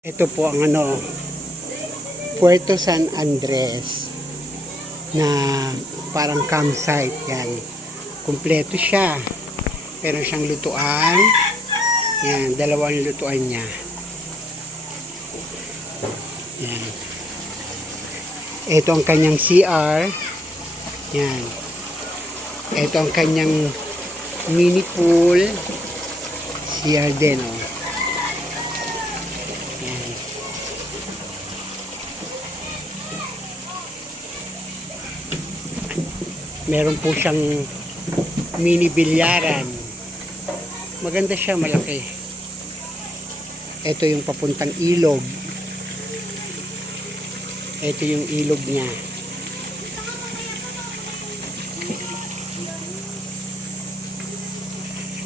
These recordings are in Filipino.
Ito po ang Puerto San Andres na parang campsite yan. Kumpleto siya. Meron siyang lutuan. Yan, dalawang lutuan niya. Yan. Ito ang kanyang CR. Yan. Ito ang kanyang mini pool. CR din, oh. Meron po siyang mini bilyaran. Maganda siya, malaki. Ito yung papuntang ilog. Ito yung ilog niya.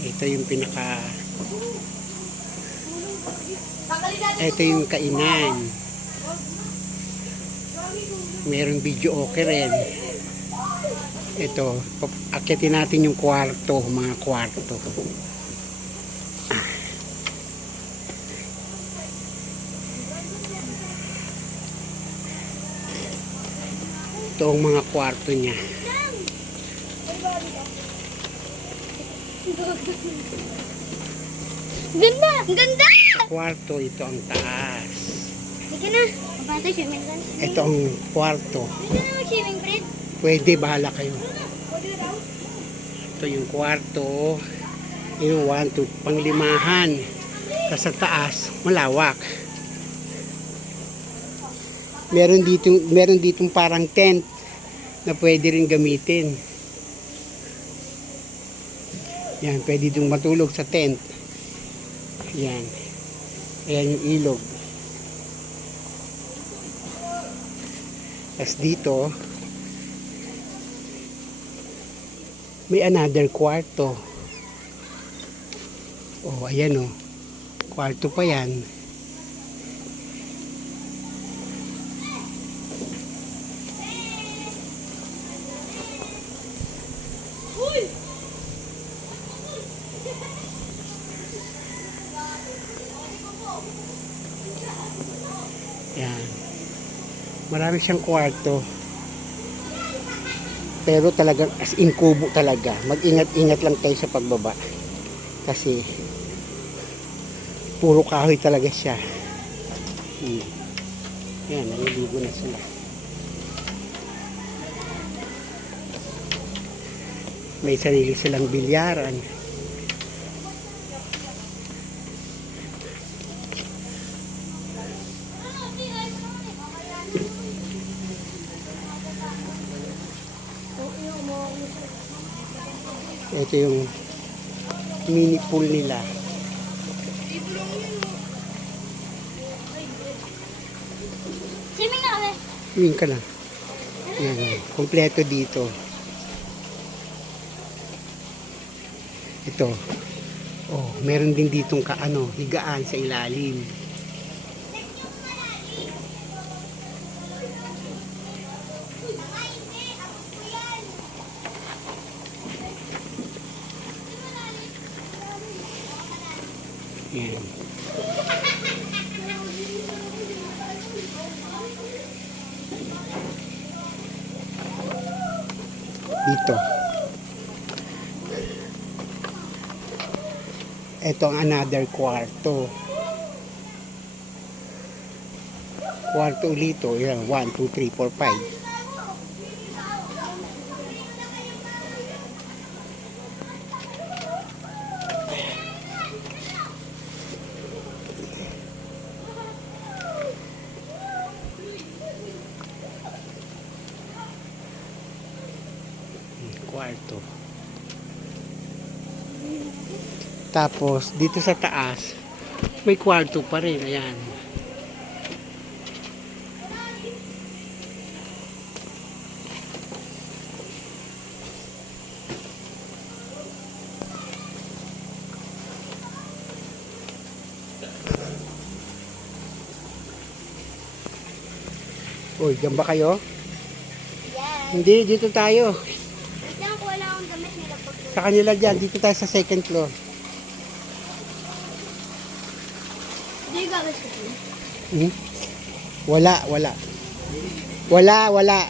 Ito yung ito yung kainan. Merong video okay rin. Ito, akitin natin yung kwarto, mga kwarto. Ito ang mga kwarto niya. Ganda! Ganda! Kwarto, ito ang taas. Sige na. Papato swimming ka na. Ito ang kwarto. Sige na mag-swimming, friend. Pwede, bahala kayo. Ito yung kwarto. Yung 1, 2, panglimahan. Sa taas, malawak. Meron ditong parang tent na pwede rin gamitin. Yan, pwede dong matulog sa tent. Yan. Ayan yung ilog. Tapos dito, may another kwarto. Oh, ayan oh. Kwarto pa yan. Yan. Marami siyang kwarto. Pero talagang as in kubo talaga. Mag-ingat-ingat lang tayo sa pagbaba. Kasi puro kahoy talaga siya. Yan, naliligo na sila. May sarili silang bilyaran. Ito yung mini pool nila. Swimming na kami. Swimming ka na. Yan, kompleto dito. Ito. Oh, meron din ditong higaan sa ilalim. Yan. Dito. Ito ang another kwarto. Kwarto ulito. Yan, 1, 2, 3, 4, 5. Kwarto. Tapos dito sa taas may kwarto pa rin. Ayan. Uy, dyan ba kayo? Yes. Hindi, dito tayo. Wait lang, kung wala akong damit nila pag Sa kanila dyan, dito tayo sa second floor. Hindi gagawin ko. Hmm? Wala, wala. Wala, wala.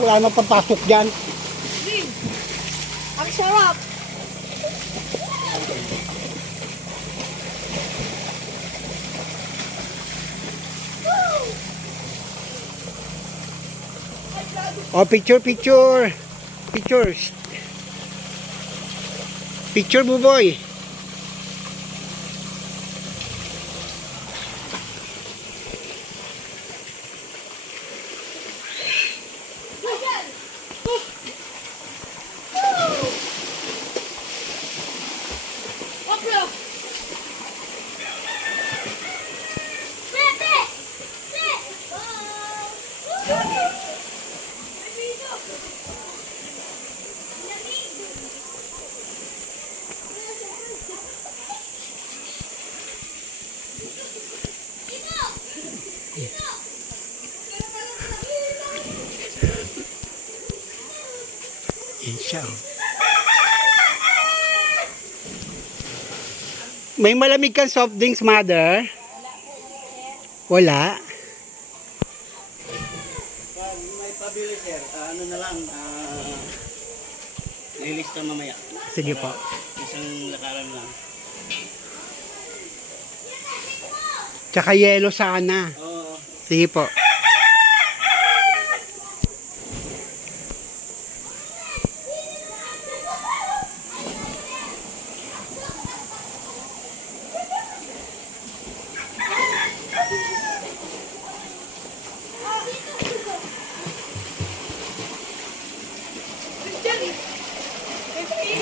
Wala namang papasok dyan. Ang sarap. Oh, picture, picture. Pictures. Picture, buboy. Yan siya. Oh. May malamig kang soft drinks, mother? Wala. May pabili, sir. Ano na lang, lilista mamaya. Sige po. Isang lakaran lang. Tsaka yelo sana. Oo. Sige po.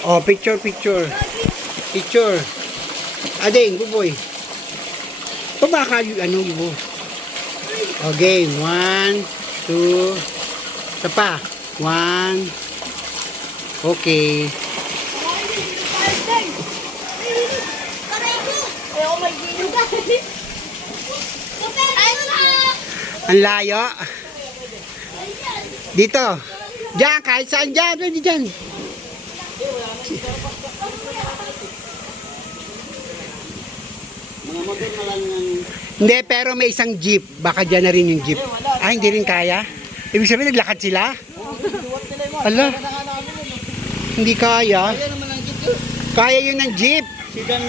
Oh, picture, picture. Picture. Ading, buboy. Pabaka yung ano yung Okay, 1, 2, isa pa. 1. Okay. Ang layo. Dito. Diyan, kahit saan dyan. Pwede dyan. Mga motor na lang yung... Hindi, pero may isang jeep. Baka dyan na rin yung jeep. Ah, hindi rin kaya? Ibig sabihin, naglakad sila? Ala. Hindi kaya. Kaya naman ang jeep yun. Kaya yun ng jeep. Sigal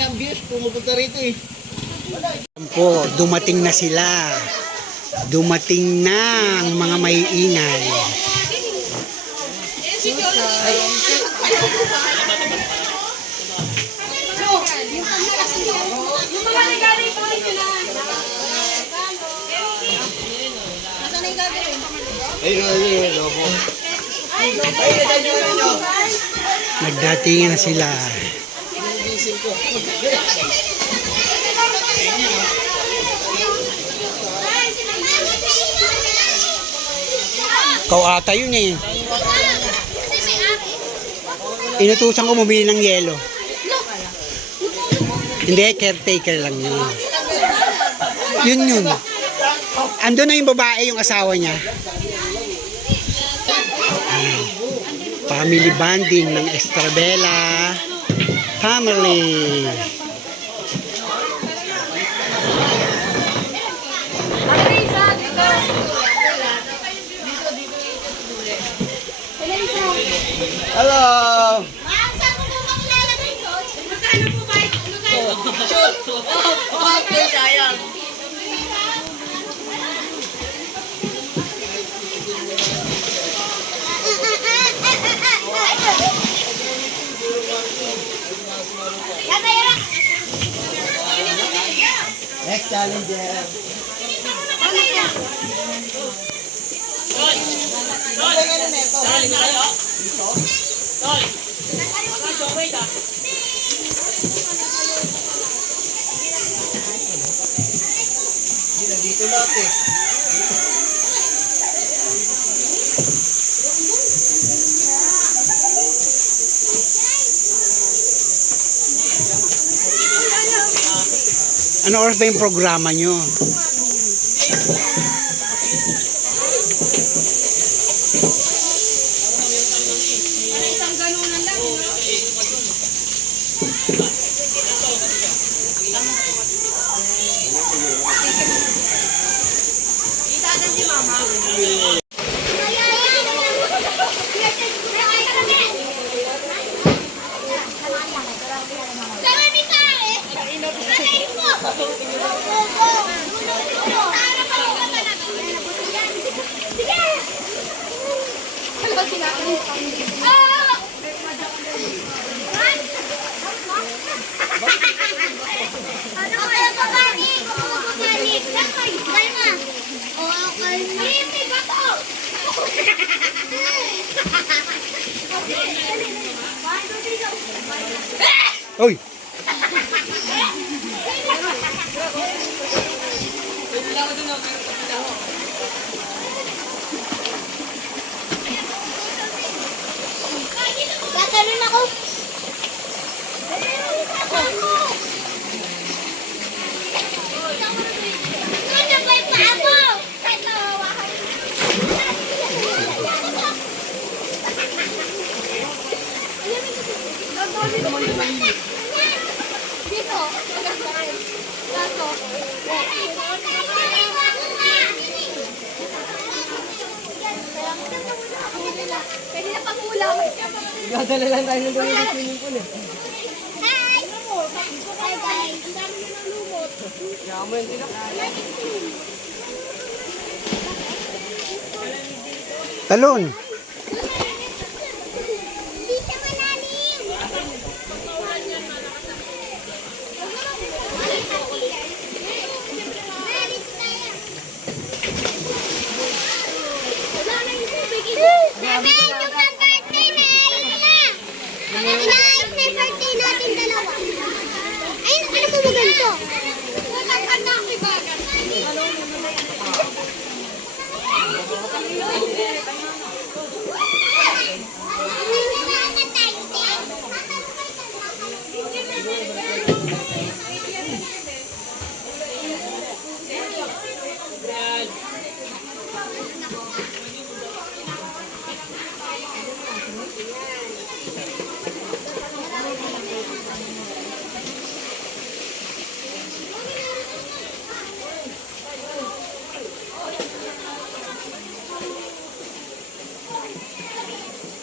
nga ang views, pumupunta rito eh. Po, dumating na sila. Dumating na ang mga may ingay. Yung mga nagaling pa rin na. Nasaan na yung gagawin? Nagdatingan na sila. Ikaw ata yun eh. Inutusan ko bumili ng yelo. Hindi, caretaker lang yun. Yun. Ando na yung babae, yung asawa niya. Family bonding ng Estrabela family. Hello! Ma'am, saan ko po makilalagay ko? Magkano po ba ito? Okay, sayang. Next challenger. Dito lahat eh. Ano oras ba yung programa nyo? gaganunan lang, no? Itagan si mama. Uy! Gaganon ako. Ano ba yung paa mo? Kahit nawawakan. Dito. Gato. Pwede na pang ulam. Dadala lang tayo ng doon sa swimming pool eh. Hi! Hi guys. Ang dami nyo ng lumot. Yaman sila. Talon! Hindi siya malalim. Malis tayo. Wala na yung tubig. Mama, yung pang birthday na ayos na. Inaayos na yung birthday natin dalawa. Ay, ano po ba ganito? Walang anak, iba.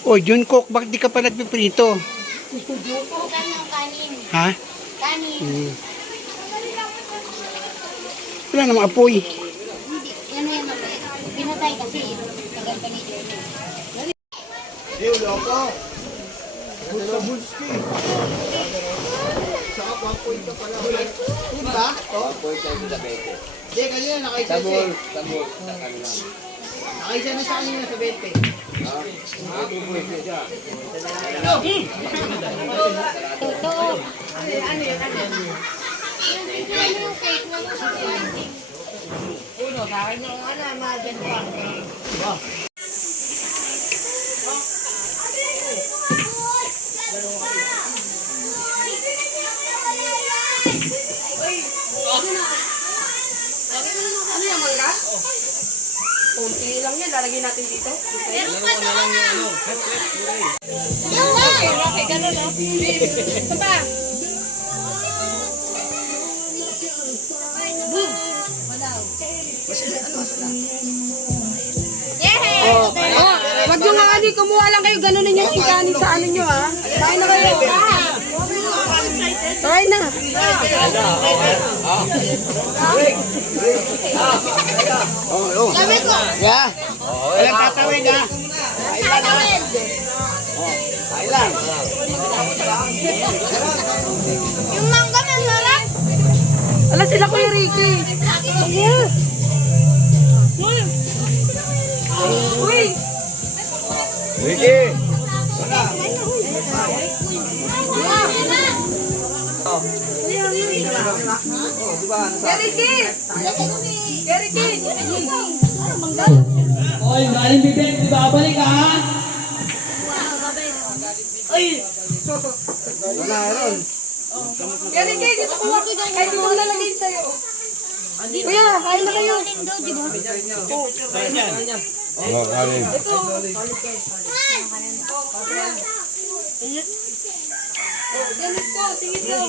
Oh, Jun Cook, bakit di ka pa nagpiprito? Kanin. Ha? Kanin. Wala namang apoy. Hindi. Yan na yan mabait. Pinatay kasi. Tagal pa ni Jeremy. Eh, loko. Sa Bulski. Sa 1 point ka pala. Yun ba? 1 point tayo sa 20. Hindi, kanina nakaisa siya. Nakaisa na siya kanina sa 20. Ano yung mangga? Kunti lang yan, lalagyan natin dito. Meron pa doon na. Okay, gano'n, no? Ito pa. Yay! Oh, wag nyo nga ani, kumuha lang kayo, gano'n yung tingkanin sa ano nyo, ha? Try na kayo. Try na. Sabi ko. Yeah. Walang tatawid ha. Tatawid. Thailand. Yung mangga masarap. Ala sila Kuya Ricky. Uy! Ricky. Kuya Ricky! Kuya Ricky! Oy, galing bibig, di babalik ha? Wala ron. Kuya Ricky, dito ko kahit ito lalagay sa'yo. Kuya, kain na kayo. Oh, kanin. Ito. Ganito, tingin daw.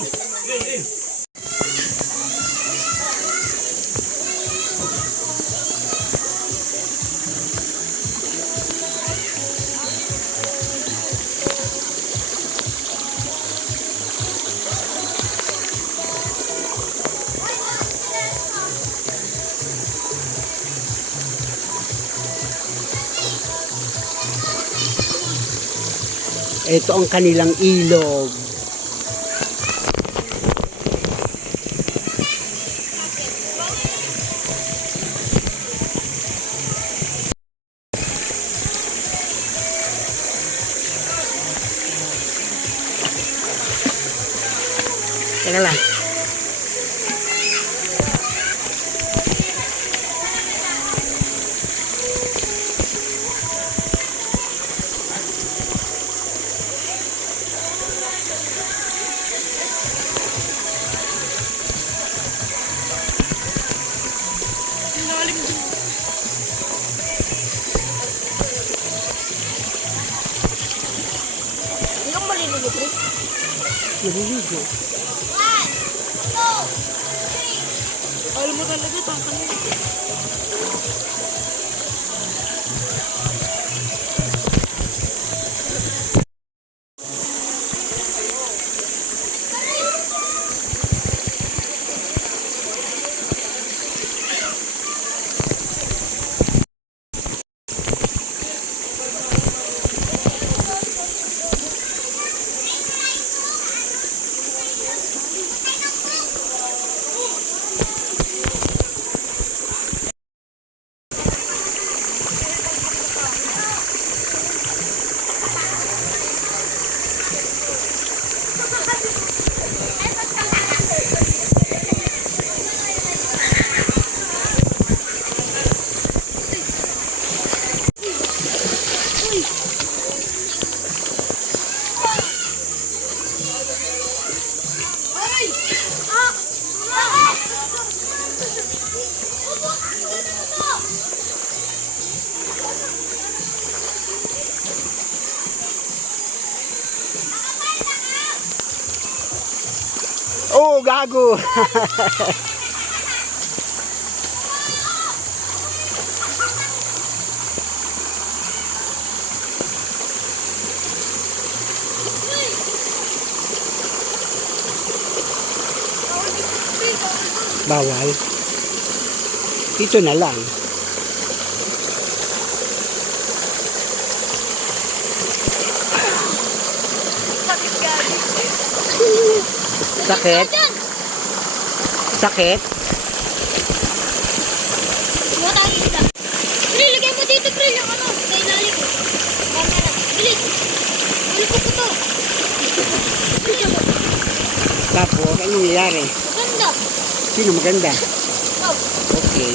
Ito ang kanilang ilog. Teka lang. Hindi ako maliligo, pre. Naliligo. Alam mo talaga, tangka na. Oh, gago. Bawal. Dito na lang. Sakit? Sakit? Tumatangin ka. Pre, lagay mo dito, pre, yung ano, sa ilalim mo. Camera. Bilis. Ulupok ko to. Tapos, anong nangyayari? Maganda. Sino maganda? Oh. Okay.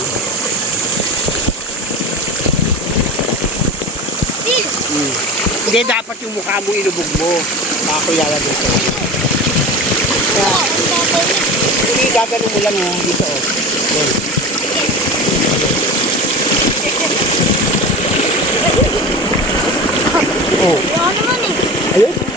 Bill. Hindi, dapat yung mukha mo ilubog mo. Baka ko ilalagay ko. Kaya, Oh, ang babaw na. hindi gagano mo lang dito. Yan. Oh. Ano naman eh. Ayun.